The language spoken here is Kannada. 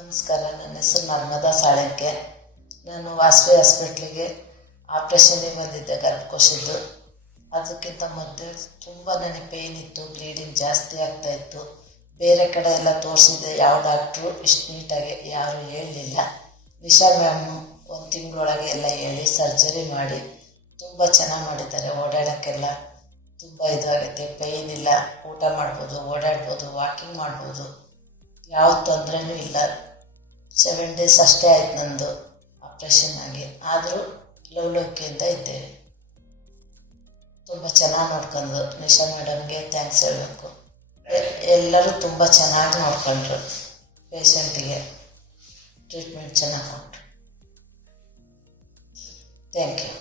ನಮಸ್ಕಾರ, ನನ್ನ ಹೆಸರು ನರ್ಮದಾ ಸಾಳಂಕೆ. ನಾನು ವಾಸವಿ ಹಾಸ್ಪಿಟ್ಲಿಗೆ ಆಪ್ರೇಷನ್ಗೆ ಬಂದಿದ್ದೆ, ಗರ್ಭಕೋಶದ್ದು. ಅದಕ್ಕಿಂತ ಮೊದಲು ತುಂಬ ನನಗೆ ಪೇಯ್ನ್ ಇತ್ತು, ಬ್ಲೀಡಿಂಗ್ ಜಾಸ್ತಿ ಆಗ್ತಾಯಿತ್ತು. ಬೇರೆ ಕಡೆ ಎಲ್ಲ ತೋರಿಸಿದ್ದೆ, ಯಾವ ಡಾಕ್ಟ್ರು ಇಷ್ಟು ನೀಟಾಗಿ ಯಾರೂ ಹೇಳಲಿಲ್ಲ. ನಿಶಾ ಮ್ಯಾಮು 1 ತಿಂಗಳೊಳಗೆ ಎಲ್ಲ ಹೇಳಿ ಸರ್ಜರಿ ಮಾಡಿ ತುಂಬ ಚೆನ್ನಾಗಿ ಮಾಡಿದ್ದಾರೆ. ಓಡಾಡೋಕ್ಕೆಲ್ಲ ತುಂಬ ಇದಾಗುತ್ತೆ, ಪೇಯ್ನ್ ಇಲ್ಲ, ಊಟ ಮಾಡ್ಬೋದು, ಓಡಾಡ್ಬೋದು, ವಾಕಿಂಗ್ ಮಾಡ್ಬೋದು, ಯಾವ ತೊಂದರೆನೂ ಇಲ್ಲ. 7 ಡೇಸ್ ಅಷ್ಟೇ ಆಯ್ತು ನಂದು ಆಪ್ರೇಷನ್ ಆಗಿ, ಆದರೂ ಲವಲವಿಕೆಯಿಂದ ಇದ್ದೇವೆ. ತುಂಬ ಚೆನ್ನಾಗಿ ನೋಡ್ಕೊಂಡು ನಿಶಾ ಮೇಡಮ್ಗೆ ಥ್ಯಾಂಕ್ಸ್ ಹೇಳಬೇಕು. ಎಲ್ಲರೂ ತುಂಬ ಚೆನ್ನಾಗಿ ನೋಡ್ಕೊಂಡ್ರು, ಪೇಷಂಟಿಗೆ ಟ್ರೀಟ್ಮೆಂಟ್ ಚೆನ್ನಾಗಿ ಕೊಟ್ಟರು. Thank you.